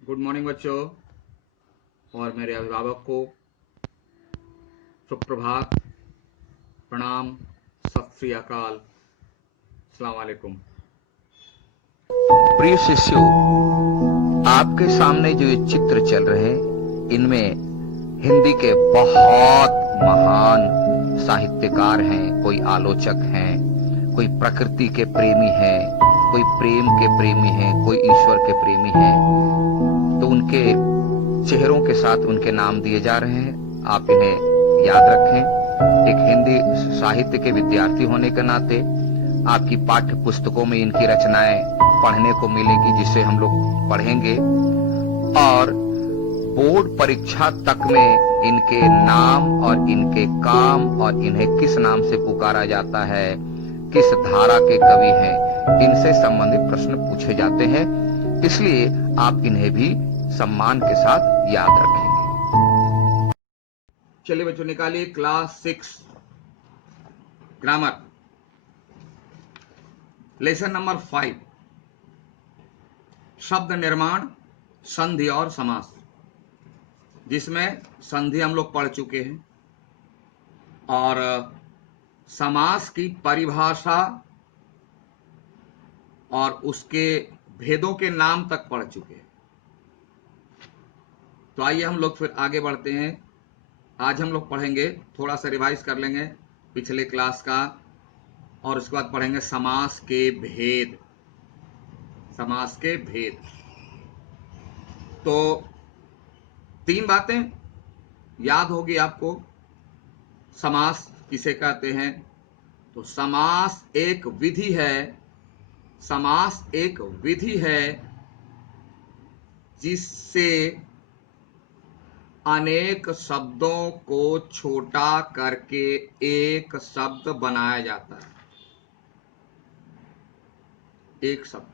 Good morning बच्चों और मेरे अभिभावक को सुप्रभात, प्रणाम, सत श्री अकाल, अस्सलाम वालेकुम। प्रिय शिष्यों, आपके सामने जो ये चित्र चल रहे हैं, इनमें हिंदी के बहुत महान साहित्यकार हैं, कोई आलोचक हैं, कोई प्रकृति के प्रेमी हैं, कोई प्रेम के प्रेमी हैं, कोई ईश्वर के प्रेमी हैं। तो उनके चेहरों के साथ उनके नाम दिए जा रहे हैं। आप इन्हें याद रखें। एक हिंदी साहित्य के विद्यार्थी होने के नाते आपकी पाठ्य पुस्तकों में इनकी रचनाएं पढ़ने को मिलेगी, जिसे हम लोग पढ़ेंगे, और बोर्ड परीक्षा तक में इनके नाम और इनके काम और इन्हें किस नाम से पुकारा जाता है, किस धारा के कवि हैं, इनसे संबंधित प्रश्न पूछे जाते हैं। इसलिए आप इन्हें भी सम्मान के साथ याद रखेंगे। चलिए बच्चों, निकालिए क्लास 6 ग्रामर, लेसन नंबर 5, शब्द निर्माण, संधि और समास, जिसमें संधि हम लोग पढ़ चुके हैं और समास की परिभाषा और उसके भेदों के नाम तक पढ़ चुके हैं। तो आइए हम लोग फिर आगे बढ़ते हैं। आज हम लोग पढ़ेंगे, थोड़ा सा रिवाइज कर लेंगे पिछले क्लास का, और उसके बाद पढ़ेंगे समास के भेद। समास के भेद तो 3 बातें याद होगी आपको। समास किसे कहते हैं? तो समास एक विधि है, समास एक विधि है जिससे अनेक शब्दों को छोटा करके एक शब्द बनाया जाता है। एक शब्द,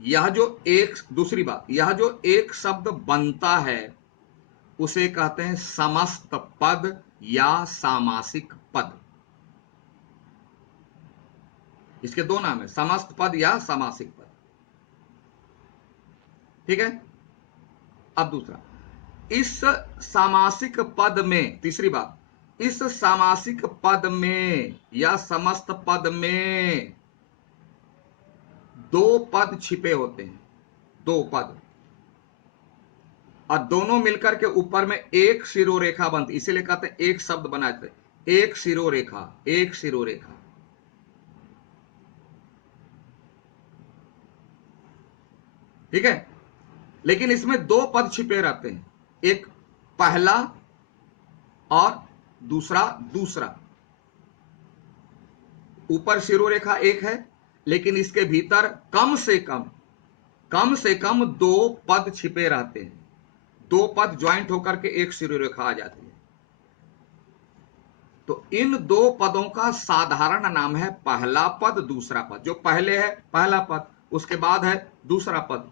यह जो एक, दूसरी बात, यह जो एक शब्द बनता है उसे कहते हैं समस्त पद या सामासिक पद। इसके 2 नाम है, समस्त पद या सामासिक पद। ठीक है। अब दूसरा, इस सामासिक पद में, तीसरी बात, इस सामासिक पद में या समस्त पद में 2 पद छिपे होते हैं, 2 पद, और दोनों मिलकर के ऊपर में एक शिरोरेखा बनती, इसीलिए कहते हैं एक शब्द बनाते, एक शिरोरेखा, एक शिरोरेखा। ठीक है। लेकिन इसमें 2 पद छिपे रहते हैं, एक पहला और दूसरा दूसरा। ऊपर शिरोरेखा एक है, लेकिन इसके भीतर कम से कम 2 पद छिपे रहते हैं। 2 पद ज्वाइंट होकर के एक शिरोरेखा आ जाती है। तो इन 2 पदों का साधारण नाम है पहला पद, दूसरा पद। जो पहले है पहला पद, उसके बाद है दूसरा पद।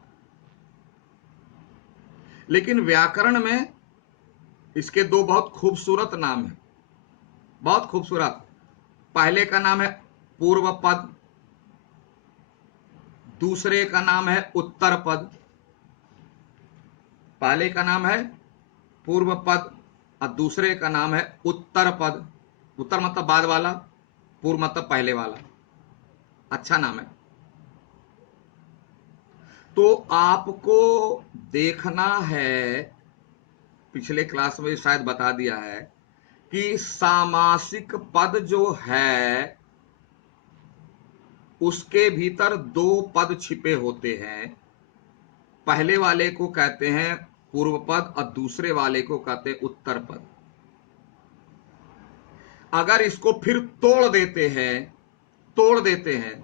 लेकिन व्याकरण में इसके 2 बहुत खूबसूरत नाम हैं, बहुत खूबसूरत। पहले का नाम है पूर्व पद, दूसरे का नाम है उत्तर पद। पहले का नाम है पूर्व पद और दूसरे का नाम है उत्तर पद। उत्तर मतलब बाद वाला, पूर्व मतलब पहले वाला। अच्छा नाम है। तो आपको देखना है, पिछले क्लास में शायद बता दिया है कि सामासिक पद जो है उसके भीतर 2 पद छिपे होते हैं। पहले वाले को कहते हैं पूर्व पद और दूसरे वाले को कहते हैं उत्तर पद। अगर इसको फिर तोड़ देते हैं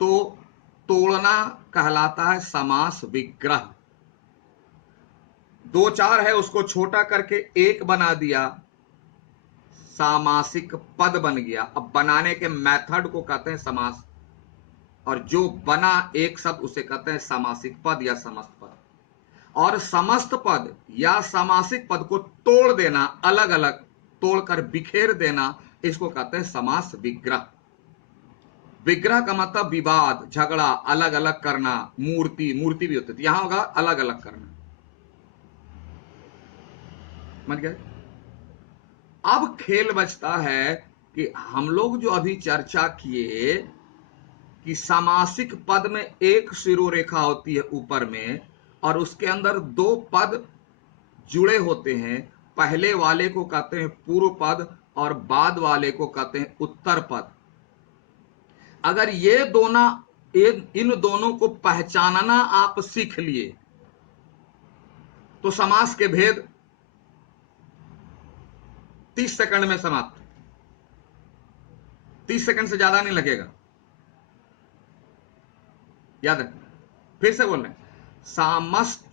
तो तोड़ना कहलाता है समास विग्रह। 2 4 है, उसको छोटा करके एक बना दिया, सामासिक पद बन गया। अब बनाने के मेथड को कहते हैं समास, और जो बना एक शब्द उसे कहते हैं सामासिक पद या समस्त पद। और समस्त पद या सामासिक पद को तोड़ देना, अलग अलग तोड़कर बिखेर देना, इसको कहते हैं समास विग्रह। विग्रह का मतलब विवाद, झगड़ा, अलग अलग करना। मूर्ति, मूर्ति भी होती थी, यहां होगा अलग अलग करना। समझ गए? अब खेल बचता है कि हम लोग जो अभी चर्चा किए कि सामासिक पद में एक शिरोरेखा होती है ऊपर में, और उसके अंदर दो पद जुड़े होते हैं। पहले वाले को कहते हैं पूर्व पद और बाद वाले को कहते हैं उत्तर पद। अगर ये दोनों, इन दोनों को पहचानना आप सीख लिए तो समास के भेद 30 सेकंड में समाप्त। 30 सेकंड से ज्यादा नहीं लगेगा। याद है? फिर से बोल रहे हैं,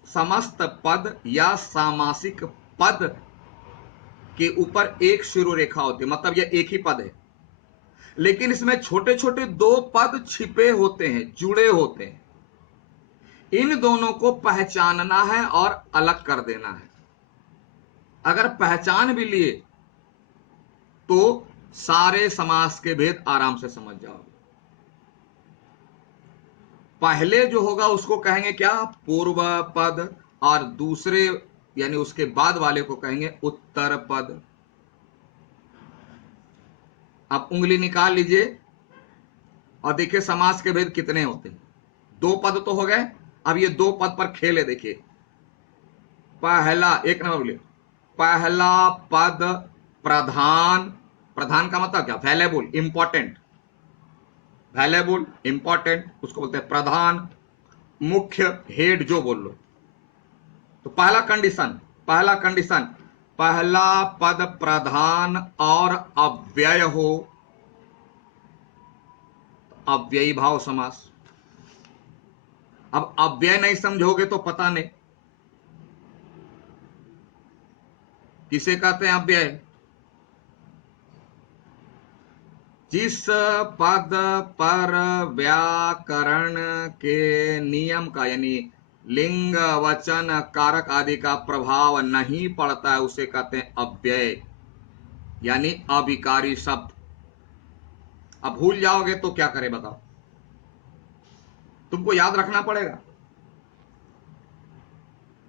समस्त पद या सामासिक पद के ऊपर एक शिरोरेखा होती है, मतलब यह एक ही पद है, लेकिन इसमें छोटे छोटे दो पद छिपे होते हैं, जुड़े होते हैं। इन दोनों को पहचानना है और अलग कर देना है। अगर पहचान भी लिए तो सारे समास के भेद आराम से समझ जाओगे। पहले जो होगा उसको कहेंगे क्या? पूर्व पद, और दूसरे यानी उसके बाद वाले को कहेंगे उत्तर पद। आप उंगली निकाल लीजिए और देखिए समास के भेद कितने होते हैं। दो पद तो हो गए, अब ये दो पद पर खेल है। देखिए, पहला, एक नंबर बोलिए, पहला पद प्रधान। प्रधान का मतलब क्या? Valuable, important. वैल्यूएबल, इंपॉर्टेंट, उसको बोलते हैं प्रधान। मुख्य, हेड जो बोल लो। तो पहला कंडीशन, पहला पद प्रधान और अव्यय हो, अव्ययी भाव समास। अब अव्यय नहीं समझोगे तो पता नहीं किसे कहते हैं अव्यय। जिस पद पर व्याकरण के नियम का यानी लिंग, वचन, कारक आदि का प्रभाव नहीं पड़ता है उसे कहते हैं अव्यय, यानी अविकारी शब्द। अब भूल जाओगे तो क्या करें बताओ? तुमको याद रखना पड़ेगा।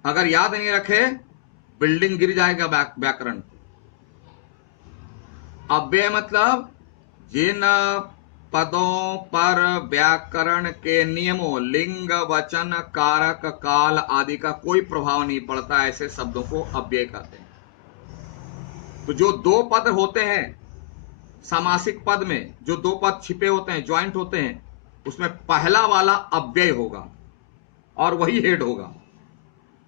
अगर याद नहीं रखे, बिल्डिंग गिर जाएगा व्याकरण। अव्यय मतलब जिन पदों पर व्याकरण के नियमों, लिंग, वचन, कारक, काल आदि का कोई प्रभाव नहीं पड़ता, ऐसे शब्दों को अव्यय कहते हैं। तो जो दो पद होते हैं सामासिक पद में, जो दो पद छिपे होते हैं, ज्वाइंट होते हैं, उसमें पहला वाला अव्यय होगा और वही हेड होगा।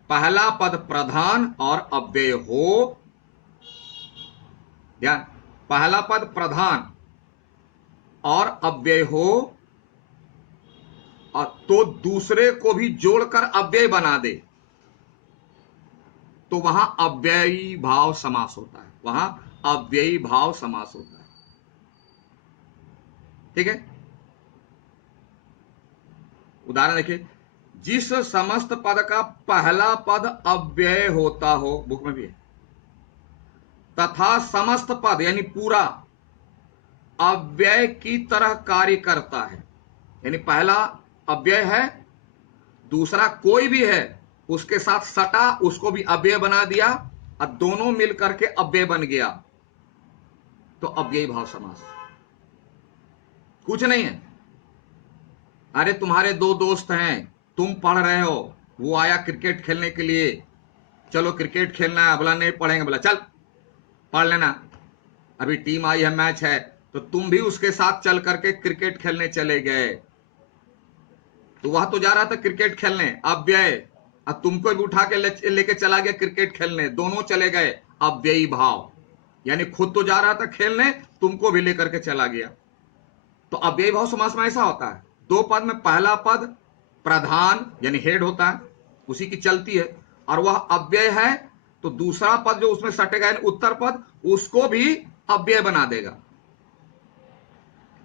पहला पद प्रधान और अव्यय हो, ध्यान, पहला पद प्रधान और अव्यय हो, और तो दूसरे को भी जोड़कर अव्यय बना दे तो वहां अव्ययी भाव समास होता है। वहां अव्ययी भाव समास होता है। ठीक है? उदाहरण देखिए, जिस समस्त पद का पहला पद अव्यय होता हो, बुक में भी है, तथा समस्त पद यानी पूरा अव्यय की तरह कार्य करता है। यानी पहला अव्यय है, दूसरा कोई भी है उसके साथ सटा, उसको भी अव्यय बना दिया, और दोनों मिलकर के अव्यय बन गया, तो अव्ययी भाव समास। कुछ नहीं है। अरे तुम्हारे दो दोस्त हैं, तुम पढ़ रहे हो, वो आया क्रिकेट खेलने के लिए, चलो क्रिकेट खेलना है, बोला नहीं पढ़ेंगे, बोला चल पढ़ लेना, अभी टीम आई है, मैच है, तो तुम भी उसके साथ चल करके क्रिकेट खेलने चले गए। तो वह तो जा रहा था क्रिकेट खेलने, अव्यय, अब तुमको भी उठा के लेके चला गया क्रिकेट खेलने, दोनों चले गए, अव्ययी भाव। यानी खुद तो जा रहा था खेलने, तुमको भी लेकर के चला गया। तो अव्ययी भाव समास में ऐसा होता है, दो पद में पहला पद प्रधान यानी हेड होता है, उसी की चलती है, और वह अव्यय है, तो दूसरा पद जो उसमें सटेगा यानी उत्तर पद, उसको भी अव्यय बना देगा।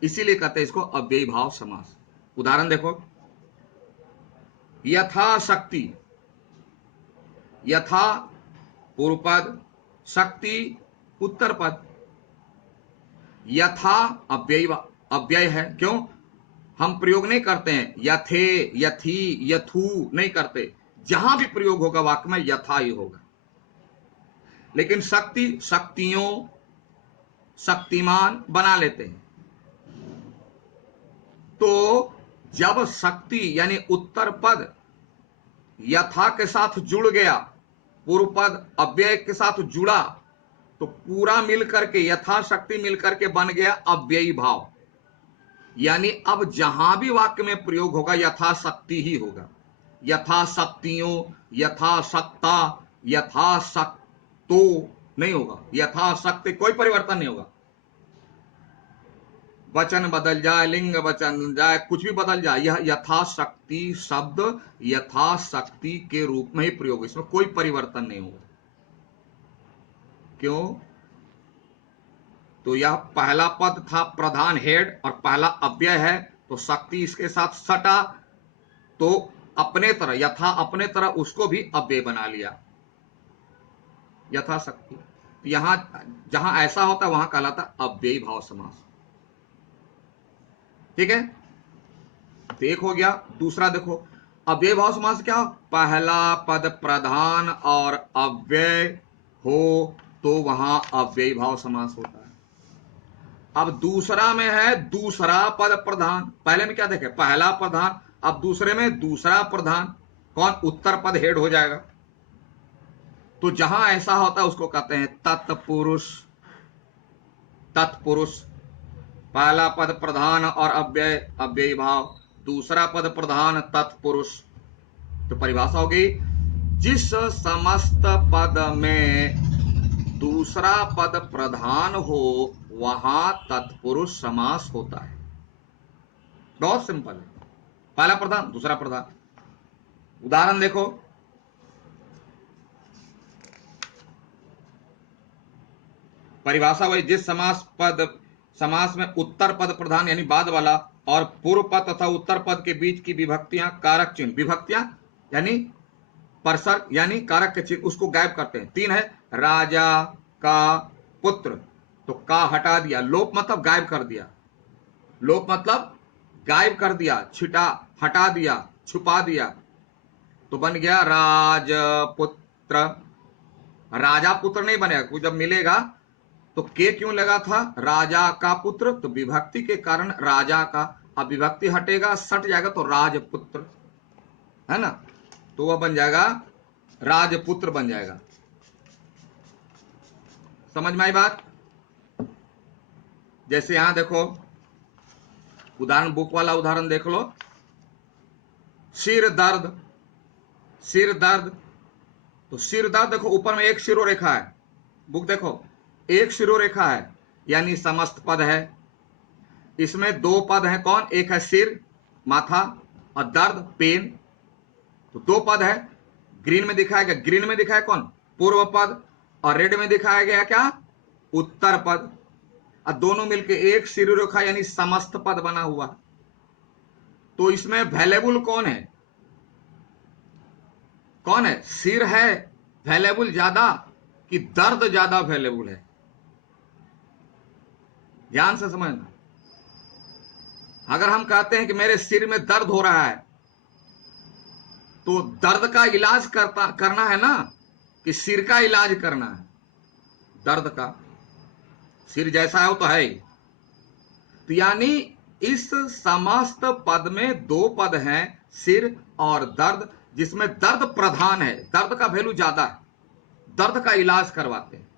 इसीलिए कहते हैं इसको अव्ययी भाव समास। उदाहरण देखो, यथाशक्ति, यथा पूर्व पद, शक्ति उत्तर पद। यथा अव्यय है, क्यों? हम प्रयोग नहीं करते हैं, यथे, यथी, यथू नहीं करते। जहां भी प्रयोग होगा वाक्य में यथा ही होगा। लेकिन शक्ति, शक्तियों, शक्तिमान बना लेते हैं। तो जब शक्ति यानी उत्तर पद यथा के साथ जुड़ गया, पूर्व पद अव्यय के साथ जुड़ा, तो पूरा मिलकर के यथाशक्ति मिलकर के बन गया अव्ययी भाव। यानी अब जहां भी वाक्य में प्रयोग होगा यथाशक्ति ही होगा। यथाशक्तियों, यथाशक्ता, यथाशक्तो नहीं होगा, यथाशक्ति कोई परिवर्तन नहीं होगा। वचन बदल जाए, लिंग वचन जाए, कुछ भी बदल जाए, यह यथाशक्ति शब्द यथाशक्ति के रूप में ही प्रयोग, इसमें कोई परिवर्तन नहीं होगा। क्यों? तो यह पहला पद था प्रधान, हेड, और पहला अव्यय है, तो शक्ति इसके साथ सटा, तो अपने तरह यथा अपने तरह उसको भी अव्यय बना लिया, यथाशक्ति। यहां जहां ऐसा होता है वहां कहलाता अव्ययी भाव समास। ठीक है, तो एक हो गया। दूसरा देखो, अव्ययी भाव समास क्या? पहला पद प्रधान और अव्यय हो तो वहां अव्ययी भाव समास होता है। अब दूसरा में है दूसरा पद प्रधान। पहले में क्या देखे? पहला प्रधान, अब दूसरे में दूसरा प्रधान। कौन? उत्तर पद हेड हो जाएगा। तो जहां ऐसा होता है उसको कहते हैं तत्पुरुष। तत्पुरुष, पहला पद प्रधान और अव्यय अव्ययी भाव, दूसरा पद प्रधान तत्पुरुष। तो परिभाषा होगी, जिस समस्त पद में दूसरा पद प्रधान हो वहां तत्पुरुष समास होता है। बहुत सिंपल है, पहला प्रधान दूसरा प्रधान। उदाहरण देखो, परिभाषा वही, जिस समास में उत्तर पद प्रधान यानी बाद वाला और पूर्व पद तथा उत्तर पद के बीच की विभक्तियां कारक चिन्ह, विभक्तियां यानी परसर्ग यानी कारक के चिन्ह, उसको गायब करते हैं। 3 है, राजा का पुत्र, तो का हटा दिया, लोप मतलब गायब कर दिया, लोप मतलब गायब कर दिया, छिटा हटा दिया, छुपा दिया, तो बन गया राजपुत्र। राजा पुत्र नहीं बनेगा, जब मिलेगा तो के क्यों लगा था? राजा का पुत्र, तो विभक्ति के कारण राजा का, अब विभक्ति हटेगा सट जाएगा तो राजपुत्र है ना, तो वह बन जाएगा राजपुत्र बन जाएगा। समझ में आई बात? जैसे यहां देखो उदाहरण, बुक वाला उदाहरण देख लो, सिर दर्द, सिर दर्द, तो सिर दर्द देखो ऊपर में एक शिरोरेखा है, बुक देखो एक शिरोरेखा है यानी समस्त पद है। इसमें 2 पद हैं, कौन? एक है सिर माथा और दर्द पेन, तो 2 पद है। ग्रीन में दिखाया गया, ग्रीन में दिखाया कौन? पूर्व पद, और रेड में दिखाया गया क्या? उत्तर पद, और दोनों मिलके एक शिरोरेखा यानी समस्त पद बना हुआ। तो इसमें वैल्यूबल कौन है? कौन है? सिर है वैल्यूबल ज्यादा कि दर्द ज्यादा वैल्यूबल है? ध्यान से समझना। अगर हम कहते हैं कि मेरे सिर में दर्द हो रहा है, तो दर्द का इलाज करना है ना, कि सिर का इलाज करना है? दर्द का, सिर जैसा है वो तो है ही। तो यानी इस समस्त पद में 2 पद हैं, सिर और दर्द, जिसमें दर्द प्रधान है, दर्द का वैल्यू ज्यादा है, दर्द का इलाज करवाते हैं,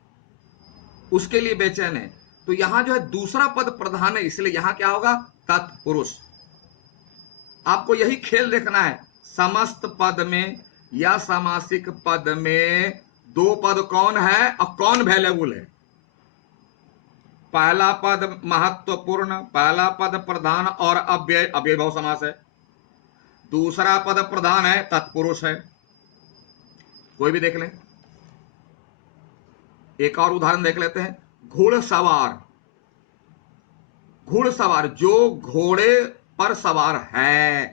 उसके लिए बेचैन है। तो यहां जो है दूसरा पद प्रधान है, इसलिए यहां क्या होगा? तत्पुरुष। आपको यही खेल देखना है, समस्त पद में या सामासिक पद में 2 पद कौन है और कौन वैल्यूबल है। पहला पद महत्वपूर्ण, पहला पद प्रधान और अव्यय, अव्यय भाव समास है। दूसरा पद प्रधान है, तत्पुरुष है। कोई भी देख ले। एक और उदाहरण देख लेते हैं, घुड़सवार। घुड़सवार, जो घोड़े पर सवार है,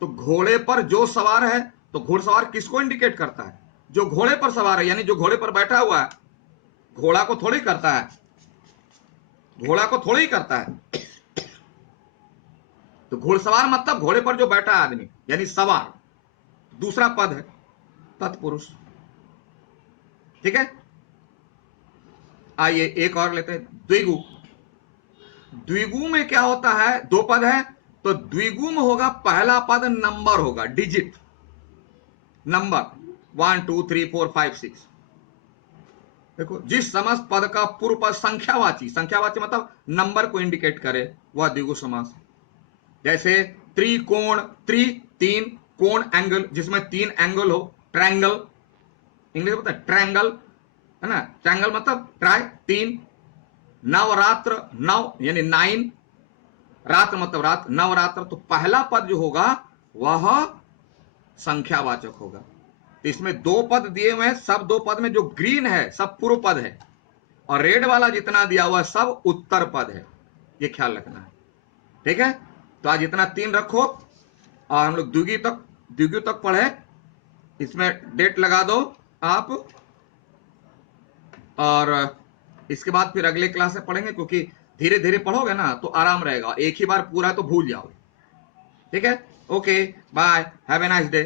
तो घोड़े पर जो सवार है, तो घुड़सवार किसको इंडिकेट करता है? जो घोड़े पर सवार है, यानी जो घोड़े पर बैठा हुआ है। घोड़ा को थोड़ी करता है, घोड़ा को थोड़ी करता है। तो घुड़सवार मतलब घोड़े पर जो बैठा है आदमी, यानी सवार। दूसरा पद है तत्पुरुष। ठीक है, आइए एक और लेते हैं, द्विगु। द्विगु में क्या होता है, दो पद है, तो द्विगु में होगा पहला पद नंबर होगा, डिजिट नंबर 1 2 3 4 5 6। देखो, जिस समस्त पद का पूर्व पद संख्यावाची, संख्यावाची मतलब नंबर को इंडिकेट करे, वह द्विगु समास। जैसे त्रिकोण, त्रि तीन, कोण एंगल, जिसमें तीन एंगल हो, ट्रायंगल, इंग्लिश में ट्रायंगल है ना, ट्रायंगल मतलब ट्राई, तीन। नवरात्र, नव यानी 9, रात्र मतलब रात, नवरात्र, तो पहला पद जो होगा वह संख्यावाचक होगा। तो इसमें दो पद दिए हुए हैं, सब दो पद में जो ग्रीन है सब पूर्व पद है, और रेड वाला जितना दिया हुआ है सब उत्तर पद है, ये ख्याल रखना है। ठीक है, तो आज इतना 3 रखो, और हम लोग द्विगु तक पढ़े, इसमें डेट लगा दो आप, और इसके बाद फिर अगले क्लास में पढ़ेंगे, क्योंकि धीरे धीरे पढ़ोगे ना तो आराम रहेगा, एक ही बार पूरा तो भूल जाओगे। ठीक है, okay bye, have a nice day.